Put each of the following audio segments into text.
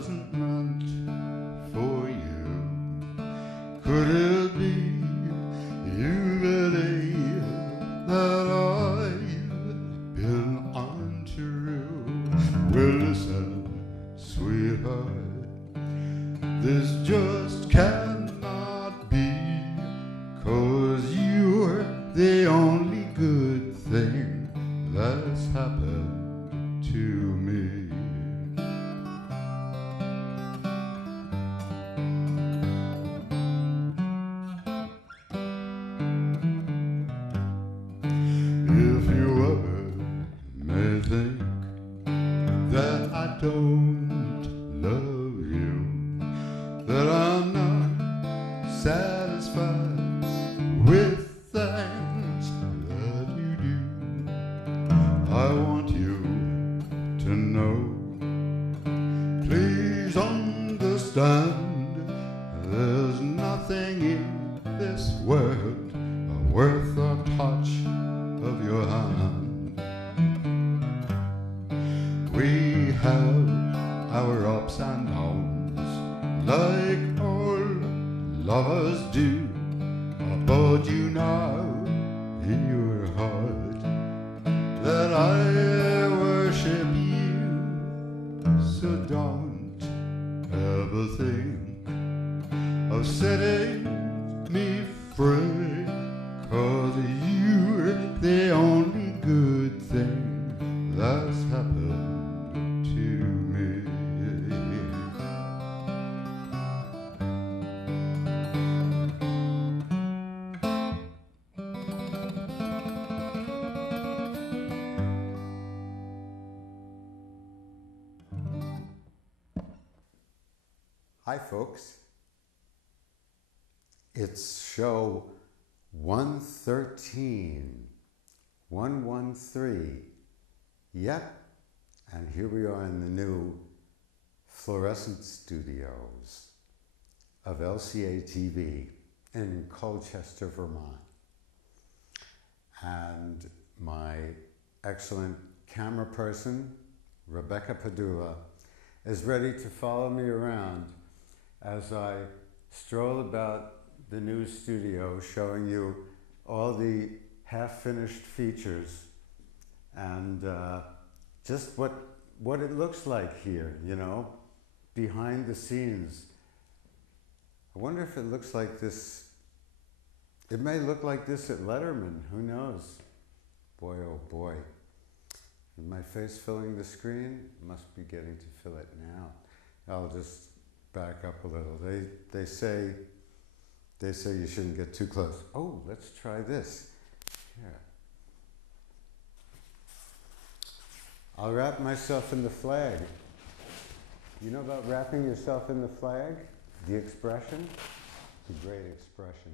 wasn't meant for you. Could it be you believe that I've been untrue? Well, listen, sweetheart, this just cannot be, 'cause you're the only good thing that's happened to me. If you ever may think that I don't love you, that I'm not satisfied with things that you do, I want you to know, please understand, there's nothing in this world worth a touch of your hand. We have our ups and downs, like all lovers do, but you know in your heart that I worship you, so don't ever think of setting me free, 'cause you're the only good thing that's happened to me. Hi folks, it's show 113, 113, yep, and here we are in the new fluorescent studios of LCA TV in Colchester, Vermont. And my excellent camera person, Rebecca Padula, is ready to follow me around as I stroll about the new studio, showing you all the half-finished features and just what it looks like here, you know, behind the scenes. I wonder if it looks like this. It may look like this at Letterman, who knows? Boy, oh boy. Is my face filling the screen? Must be getting to fill it now. I'll just back up a little. They say you shouldn't get too close. Oh, let's try this. Here. I'll wrap myself in the flag. You know about wrapping yourself in the flag? The expression? It's a great expression.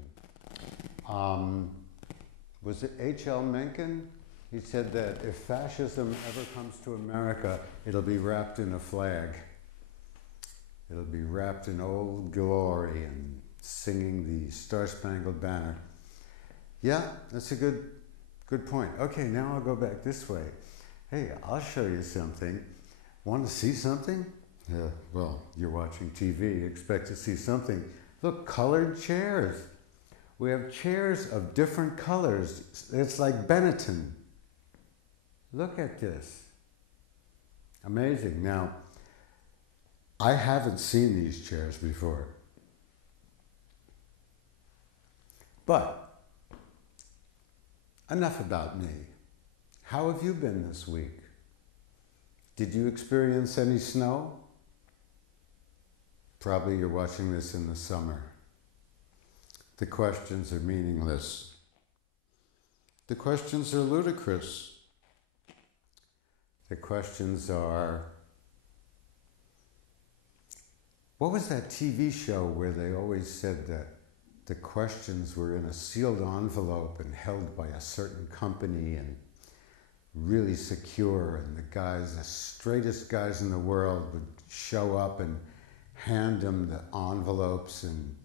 Was it H.L. Mencken? He said that if fascism ever comes to America, it'll be wrapped in a flag. It'll be wrapped in old glory and singing the Star-Spangled Banner. Yeah, that's a good point. Okay, now I'll go back this way. Hey, I'll show you something. Want to see something? Yeah, well, you're watching TV, expect to see something. Look, colored chairs. We have chairs of different colors. It's like Benetton. Look at this. Amazing. Now, I haven't seen these chairs before. But enough about me. How have you been this week? Did you experience any snow? Probably you're watching this in the summer. The questions are meaningless. The questions are ludicrous. The questions are, what was that TV show where they always said that the questions were in a sealed envelope and held by a certain company and really secure, and the guys, the straightest guys in the world, would show up and hand them the envelopes, and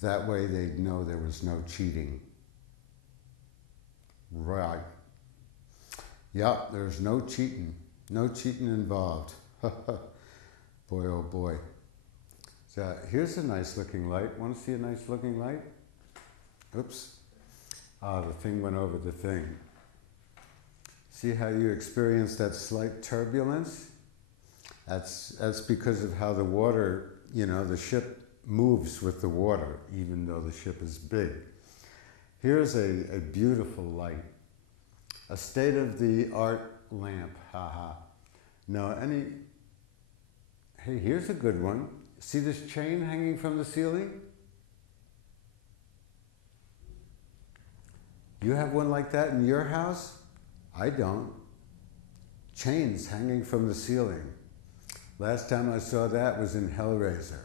that way they'd know there was no cheating. Right. Yeah, there's no cheating involved. Boy, oh boy. So here's a nice looking light. Want to see a nice looking light? Oops. Ah, the thing went over the thing. See how you experience that slight turbulence? That's because of how the water, the ship moves with the water, even though the ship is big. Here's a beautiful light. A state-of-the-art lamp, haha. Now, hey, here's a good one. See this chain hanging from the ceiling? You have one like that in your house? I don't. Chains hanging from the ceiling. Last time I saw that was in Hellraiser.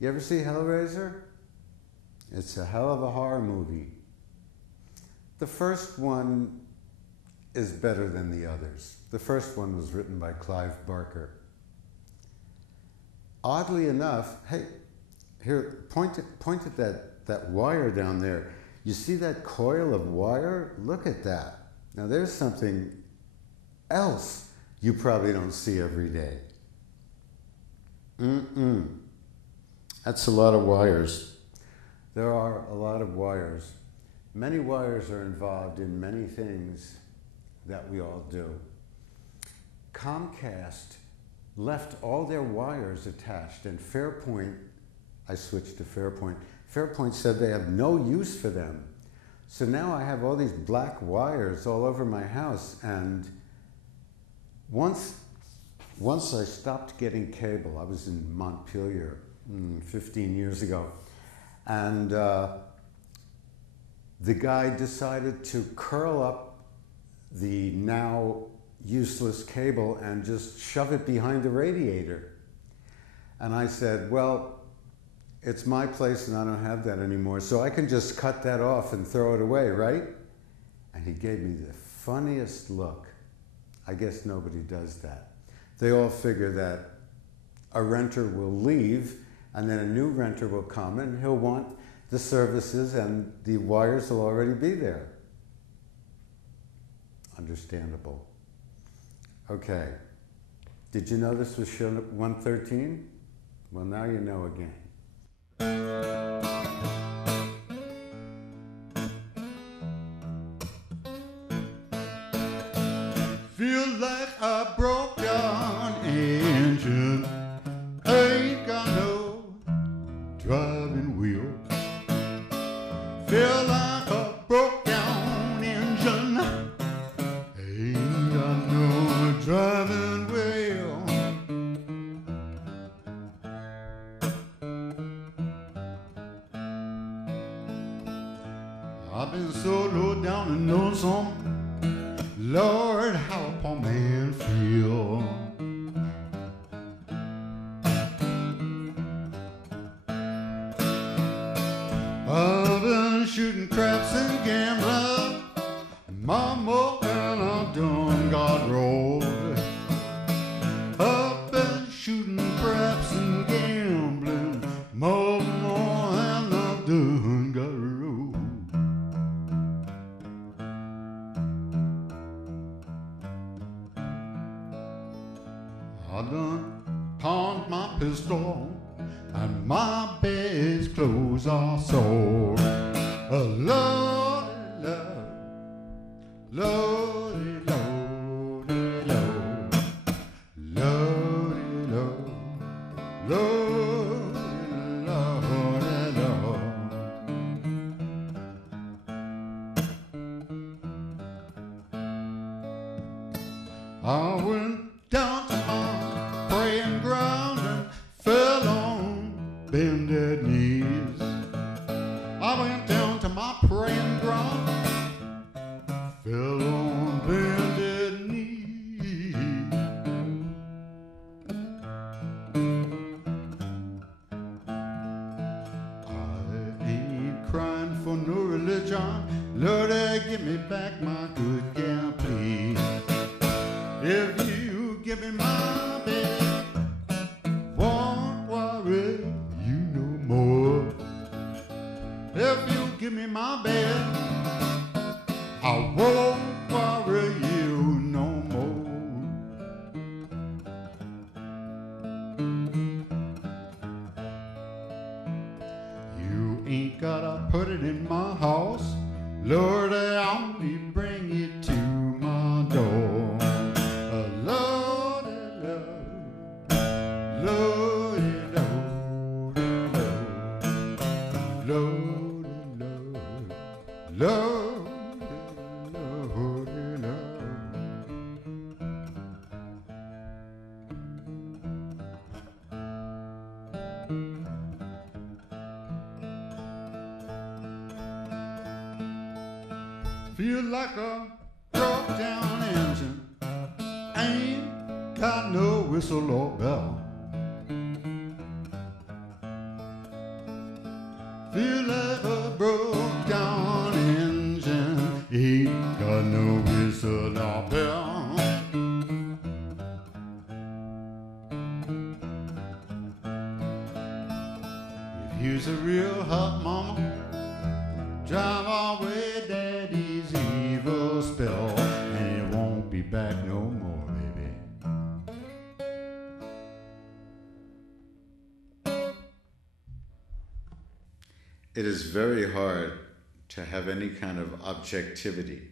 You ever see Hellraiser? It's a hell of a horror movie. The first one is better than the others. The first one was written by Clive Barker. Oddly enough, hey, here, point at that wire down there. You see that coil of wire? Look at that. Now there's something else you probably don't see every day. That's a lot of wires. There are a lot of wires. Many wires are involved in many things that we all do. Comcast left all their wires attached, and Fairpoint, I switched to Fairpoint. Fairpoint said they have no use for them. So now I have all these black wires all over my house, and once I stopped getting cable, I was in Montpelier 15 years ago, and the guy decided to curl up the now useless cable and just shove it behind the radiator. And I said, well, it's my place and I don't have that anymore, so I can just cut that off and throw it away, right? And he gave me the funniest look. I guess nobody does that. They all figure that a renter will leave and then a new renter will come and he'll want the services and the wires will already be there. Understandable. Okay. Did you know this was show 113? Well, now you know again. Feel like a broke down engine, ain't got no driving wheel. Feel like a broke down engine, ain't got no driving wheel. I've been so low down and lonesome, Lord, how a poor man feel. I've been shooting craps and gambling, mama, and I done got rolled. I've been shooting craps and gambling, mama, and I done got rolled. I done pawned my pistol and my bed's clothes are sore. Lordy, love, lordy, lordy, love, lordy, love, lordy, lordy, love. I went down to my praying ground and fell on bended knees. I went down to my praying ground, fell on bended knees. I ain't crying for no religion, Lord, give me back my good gal, please. If you give me my bed, won't worry you no more. If you give me my bed, I won't worry you no more. gotta put it in my house. Lord, I only bring it to my door. Lord, Lord, Lord, Lord, Lord, Lord, Lord. Feel like a broke down engine, ain't got no whistle or bell. Feel like a broke down engine, ain't got no whistle or bell. If you's a real hot mama, drive away daddy's evil spell, and it won't be back no more, baby. It is very hard to have any kind of objectivity,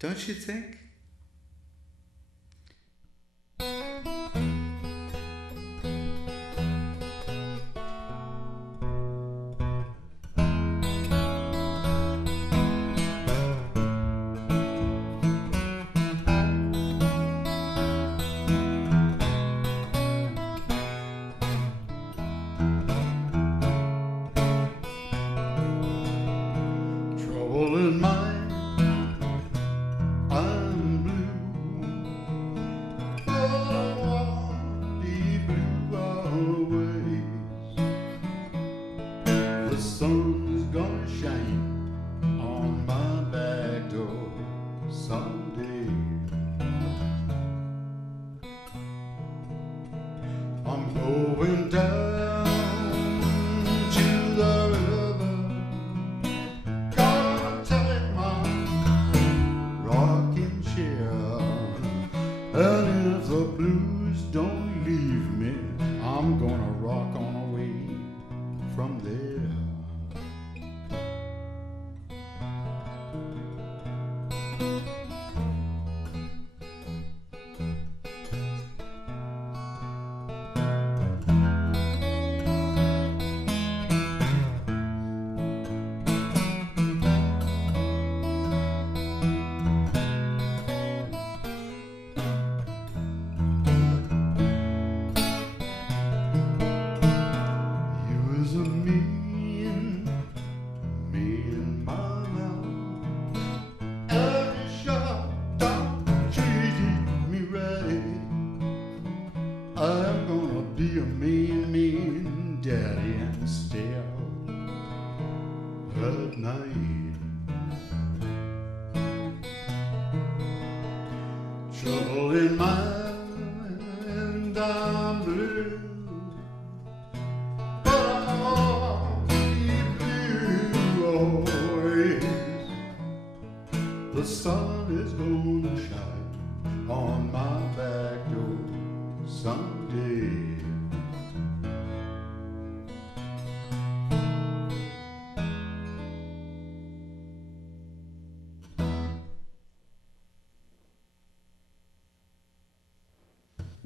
don't you think?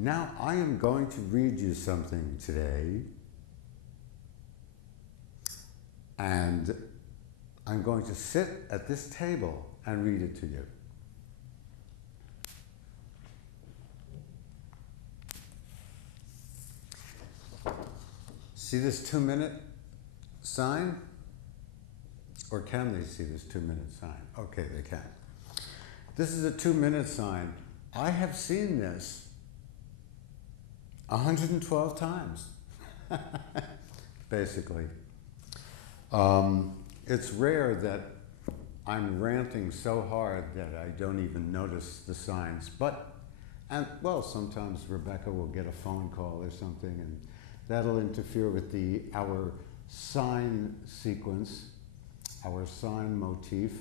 Now I am going to read you something today, and I'm going to sit at this table and read it to you. See this 2-minute sign? Or can they see this 2-minute sign? Okay, they can. This is a 2-minute sign. I have seen this 112 times, basically. It's rare that I'm ranting so hard that I don't even notice the signs, well, sometimes Rebecca will get a phone call or something, and that'll interfere with our sign sequence, our sign motif,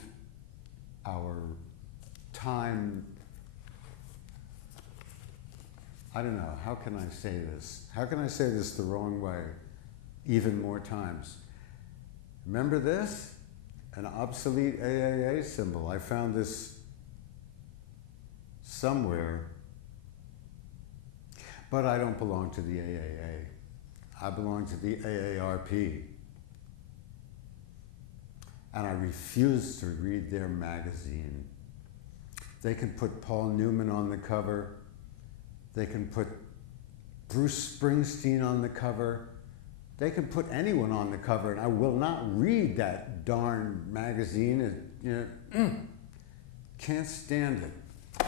our time. I don't know, how can I say this? How can I say this the wrong way even more times? Remember this? An obsolete AAA symbol. I found this somewhere, but I don't belong to the AAA. I belong to the AARP. And I refuse to read their magazine. They can put Paul Newman on the cover. They can put Bruce Springsteen on the cover. They can put anyone on the cover, and I will not read that darn magazine. Can't stand it.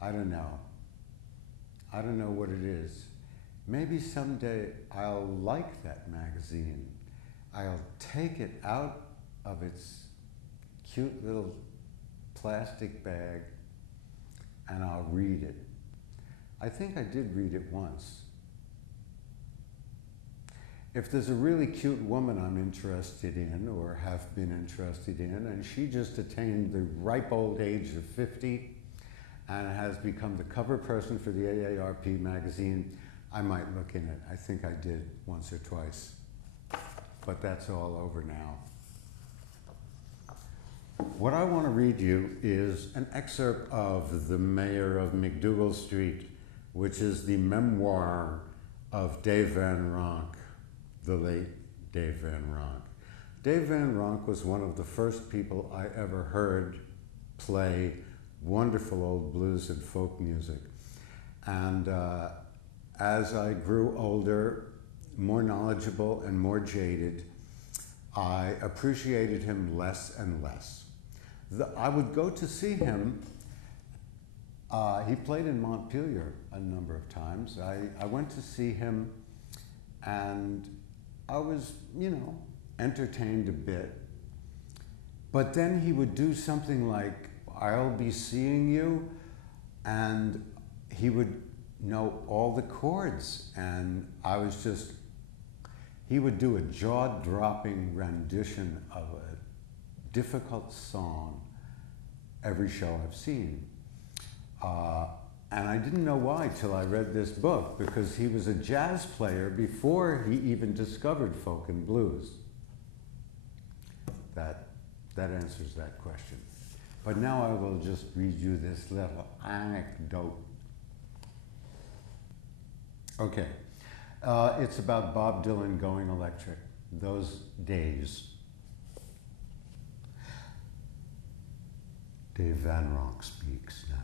I don't know. I don't know what it is. Maybe someday I'll like that magazine. I'll take it out of its cute little plastic bag and I'll read it. I think I did read it once. If there's a really cute woman I'm interested in or have been interested in, and she just attained the ripe old age of 50 and has become the cover person for the AARP magazine, I might look in it. I think I did once or twice, but that's all over now. What I want to read you is an excerpt of The Mayor of McDougal Street, which is the memoir of Dave Van Ronk, the late Dave Van Ronk. Dave Van Ronk was one of the first people I ever heard play wonderful old blues and folk music. And as I grew older, more knowledgeable and more jaded, I appreciated him less and less. I would go to see him. He played in Montpelier a number of times. I went to see him and I was, entertained a bit. But then he would do something like, "I'll be seeing you," and he would know all the chords. And I was just, he would do a jaw-dropping rendition of a difficult song every show I've seen. And I didn't know why till I read this book, because he was a jazz player before he even discovered folk and blues. That answers that question. But now I will just read you this little anecdote. Okay, it's about Bob Dylan going electric, those days. Dave Van Ronk speaks now.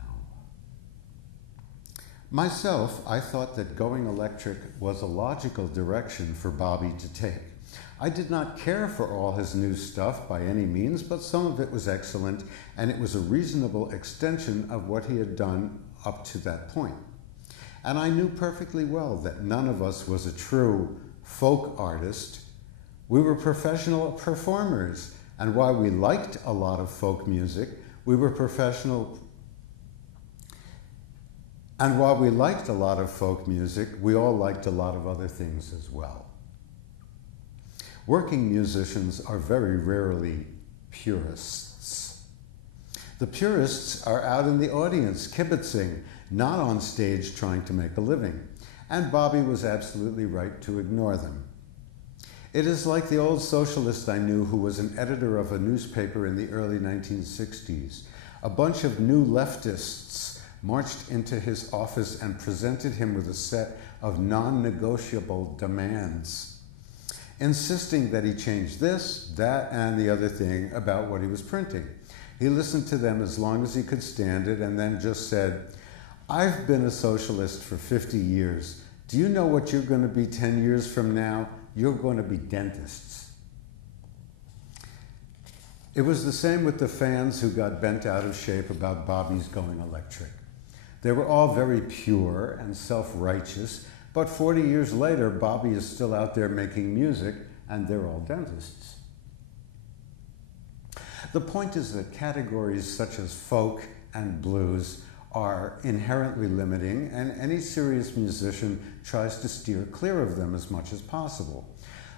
Myself, I thought that going electric was a logical direction for Bobby to take. I did not care for all his new stuff by any means, but some of it was excellent, and it was a reasonable extension of what he had done up to that point. And I knew perfectly well that none of us was a true folk artist. We were professional performers, and while we liked a lot of folk music, we were professional. And while we liked a lot of folk music, we all liked a lot of other things as well. Working musicians are very rarely purists. The purists are out in the audience kibitzing, not on stage trying to make a living. And Bobby was absolutely right to ignore them. It is like the old socialist I knew who was an editor of a newspaper in the early 1960s. A bunch of new leftists marched into his office and presented him with a set of non-negotiable demands, insisting that he change this, that, and the other thing about what he was printing. He listened to them as long as he could stand it and then just said, "I've been a socialist for 50 years. Do you know what you're going to be 10 years from now? You're going to be dentists." It was the same with the fans who got bent out of shape about Bobby's going electric. They were all very pure and self-righteous, but 40 years later, Bobby is still out there making music, and they're all dentists. The point is that categories such as folk and blues are inherently limiting, and any serious musician tries to steer clear of them as much as possible.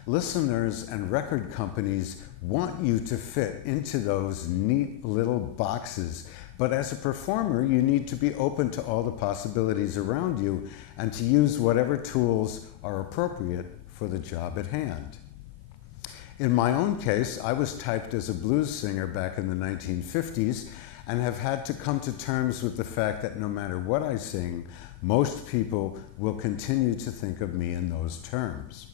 Listeners and record companies want you to fit into those neat little boxes, but as a performer, you need to be open to all the possibilities around you and to use whatever tools are appropriate for the job at hand. In my own case, I was typed as a blues singer back in the 1950s and have had to come to terms with the fact that no matter what I sing, most people will continue to think of me in those terms.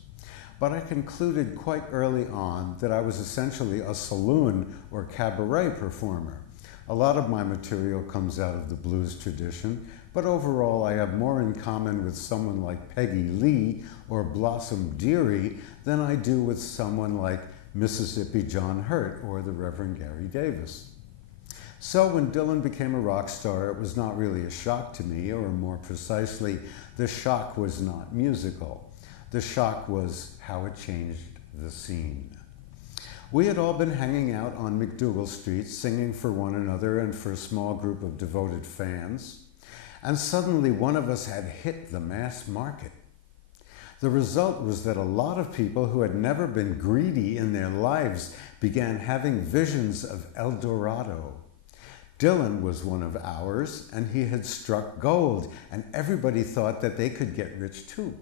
But I concluded quite early on that I was essentially a saloon or cabaret performer. A lot of my material comes out of the blues tradition, but overall I have more in common with someone like Peggy Lee or Blossom Dearie than I do with someone like Mississippi John Hurt or the Reverend Gary Davis. So when Dylan became a rock star, it was not really a shock to me, or more precisely, the shock was not musical. The shock was how it changed the scene. We had all been hanging out on McDougal Street, singing for one another and for a small group of devoted fans, and suddenly one of us had hit the mass market. The result was that a lot of people who had never been greedy in their lives began having visions of El Dorado. Dylan was one of ours, and he had struck gold, and everybody thought that they could get rich too.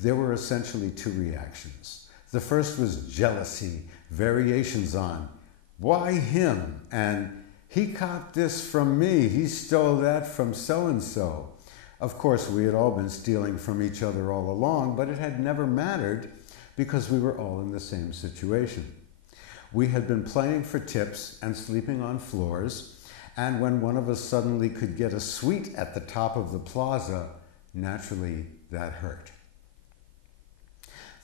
There were essentially two reactions. The first was jealousy, variations on, "Why him?" and "He copped this from me, he stole that from so-and-so." Of course, we had all been stealing from each other all along, but it had never mattered because we were all in the same situation. We had been playing for tips and sleeping on floors, and when one of us suddenly could get a suite at the top of the plaza, naturally that hurt.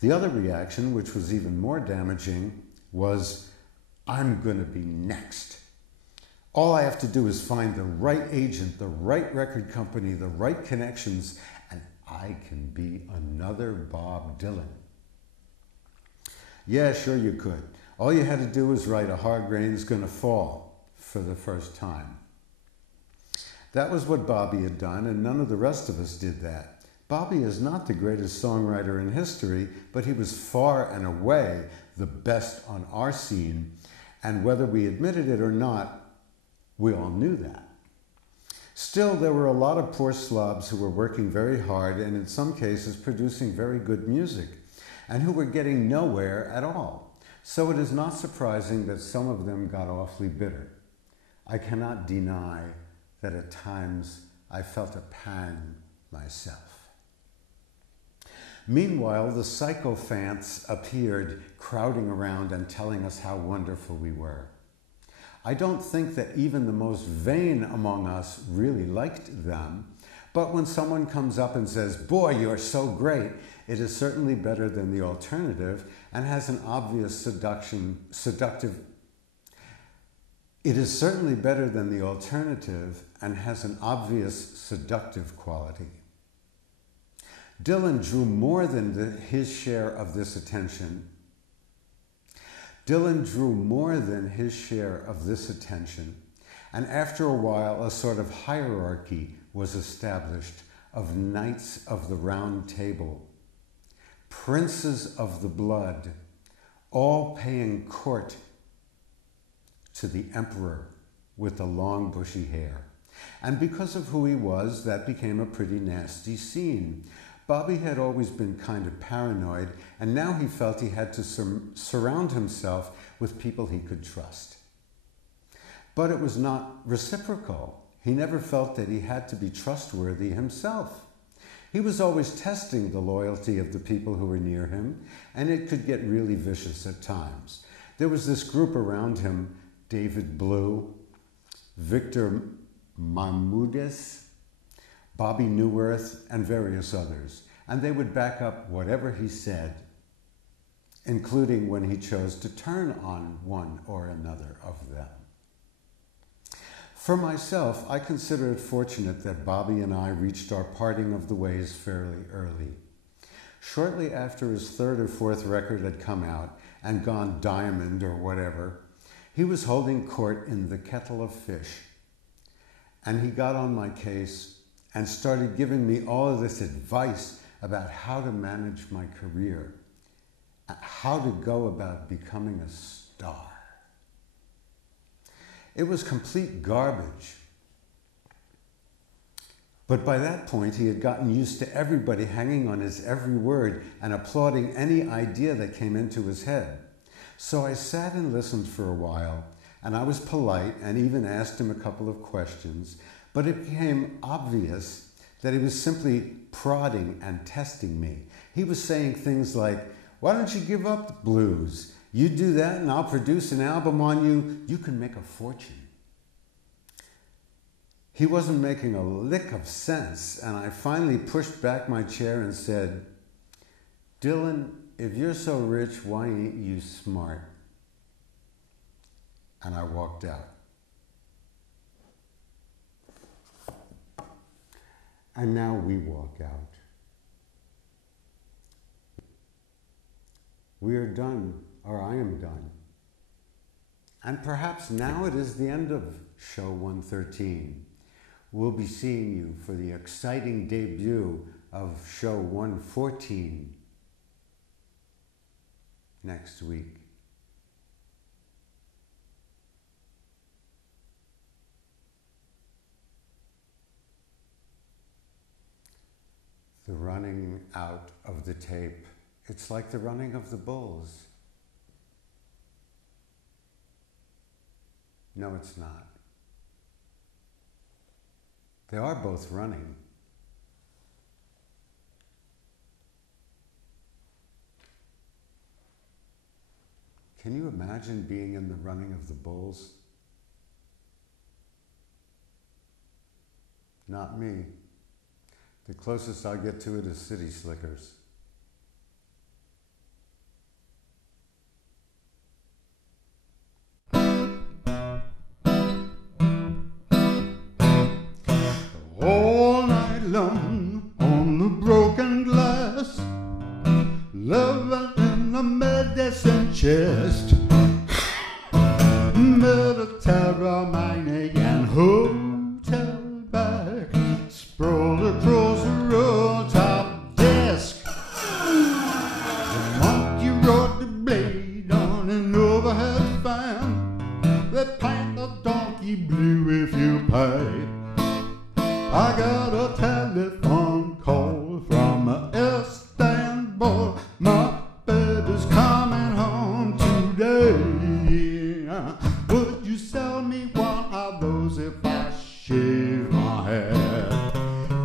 The other reaction, which was even more damaging, was, "I'm going to be next. All I have to do is find the right agent, the right record company, the right connections, and I can be another Bob Dylan." Yeah, sure you could. All you had to do was write "A Hard Rain's Gonna Fall" for the first time. That was what Bobby had done, and none of the rest of us did that. Bobby is not the greatest songwriter in history, but he was far and away the best on our scene, and whether we admitted it or not, we all knew that. Still, there were a lot of poor slobs who were working very hard and in some cases producing very good music, and who were getting nowhere at all. So it is not surprising that some of them got awfully bitter. I cannot deny that at times I felt a pang myself. Meanwhile, the sycophants appeared, crowding around and telling us how wonderful we were. I don't think that even the most vain among us really liked them, but when someone comes up and says, "Boy, you're so great," it is certainly better than the alternative and has an obvious seductive quality. Dylan drew more than his share of this attention. And after a while, a sort of hierarchy was established of knights of the round table, princes of the blood, all paying court to the emperor with the long bushy hair. And because of who he was, that became a pretty nasty scene. Bobby had always been kind of paranoid, and now he felt he had to surround himself with people he could trust. But it was not reciprocal. He never felt that he had to be trustworthy himself. He was always testing the loyalty of the people who were near him, and it could get really vicious at times. There was this group around him, David Blue, Victor Mahmoudis, Bobby Newworth, and various others, and they would back up whatever he said, including when he chose to turn on one or another of them. For myself, I consider it fortunate that Bobby and I reached our parting of the ways fairly early. Shortly after his third or fourth record had come out and gone diamond or whatever, he was holding court in The Kettle of Fish, and he got on my case and started giving me all of this advice about how to manage my career, how to go about becoming a star. It was complete garbage. But by that point, he had gotten used to everybody hanging on his every word and applauding any idea that came into his head. So I sat and listened for a while, and I was polite and even asked him a couple of questions, but it became obvious that he was simply prodding and testing me. He was saying things like, "Why don't you give up the blues? You do that and I'll produce an album on you. You can make a fortune." He wasn't making a lick of sense, and I finally pushed back my chair and said, "Dylan, if you're so rich, why ain't you smart?" And I walked out. And now we walk out. We are done, or I am done. And perhaps now it is the end of show 113. We'll be seeing you for the exciting debut of show 114 next week. The running out of the tape. It's like the running of the bulls. No, it's not. They are both running. Can you imagine being in the running of the bulls? Not me. The closest I'll get to it is City Slickers. All night long on the broken glass, loving in a medicine chest, Mediterranean and hotel back, sprawled across the roll-top desk. The monkey rode the blade on an overhead fan. The panther donkey blew if you pay. I got a telephone call from Istanbul. My baby's coming home today. Would you sell me one of those if I shave my head?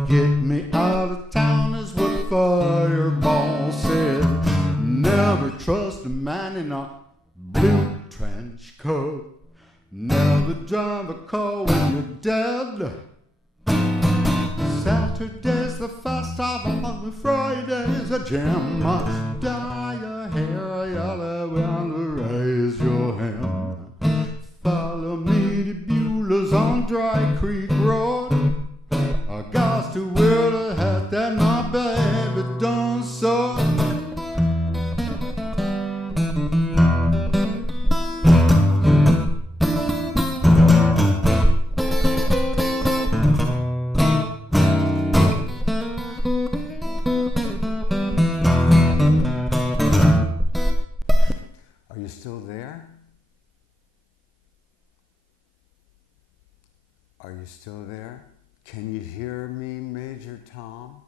Get me out of town is what Fireball said. Never trust a man in a blue trench coat. Never drive a car when you're dead. Saturday's the first of all, Friday's a gem. Dye your hair yellow and raise your hem. Follow me to Beulah's on Dry Creek Road. I got to wear the hat that my baby done so. Are you still there? Are you still there? Can you hear me, Major Tom?